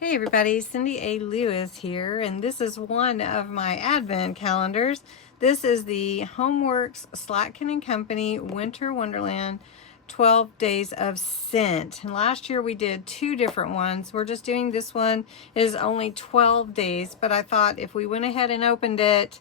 Hey everybody, Cindy A. Lewis here, and this is one of my advent calendars. This is the Homeworx Slatkin & Company Winter Wonderland 12 Days of Scent. And last year we did two different ones. We're just doing this one. It is only 12 days, but I thought if we went ahead and opened it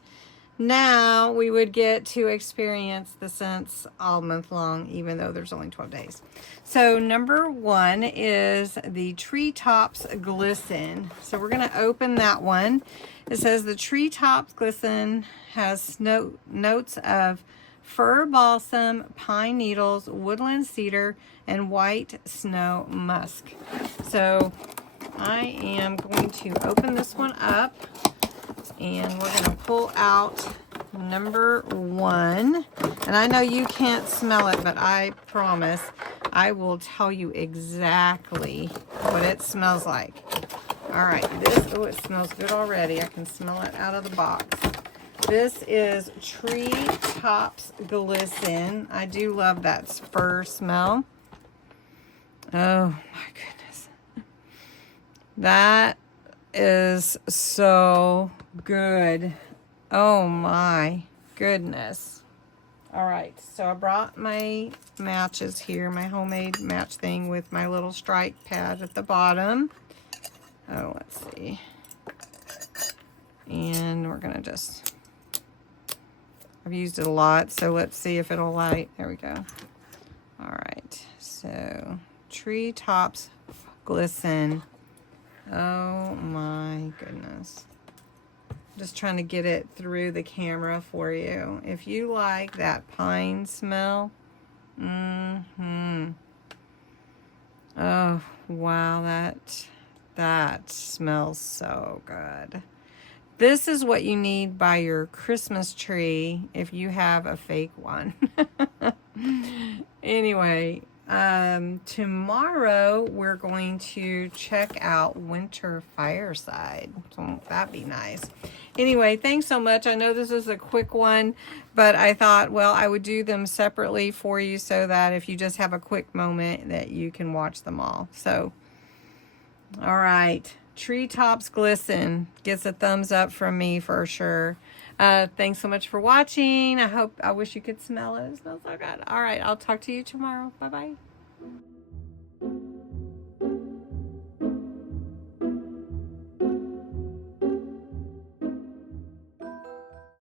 now, we would get to experience the scents all month long, even though there's only 12 days. So number one is the Treetops Glisten. So we're going to open that one. It says the Treetops Glisten has notes of fir balsam, pine needles, woodland cedar, and white snow musk. So I am going to open this one up, and we're going to pull out number one. And I know you can't smell it, but I promise I will tell you exactly what it smells like. All right, oh, it smells good already. I can smell it out of the box. This is Treetops Glisten. I do love that fir smell. Oh my goodness. That is so good. Oh my goodness. All right, so I brought my matches here, my homemade match thing with my little strike pad at the bottom. Oh, let's see. And we're gonna just, I've used it a lot, so let's see if it'll light. There we go. All right, so Treetops Glisten. Oh my goodness. Just trying to get it through the camera for you. If you like that pine smell, oh wow, that smells so good. This is what you need by your Christmas tree if you have a fake one. Anyway, tomorrow we're going to check out Winter Fireside. So won't that be nice? Anyway, thanks so much. I know this is a quick one, but I thought, well, I would do them separately for you so that if you just have a quick moment that you can watch them all. So, all right. Treetops Glisten gets a thumbs up from me for sure. Thanks so much for watching. I wish you could smell it. It smells so good. All right, I'll talk to you tomorrow. Bye-bye.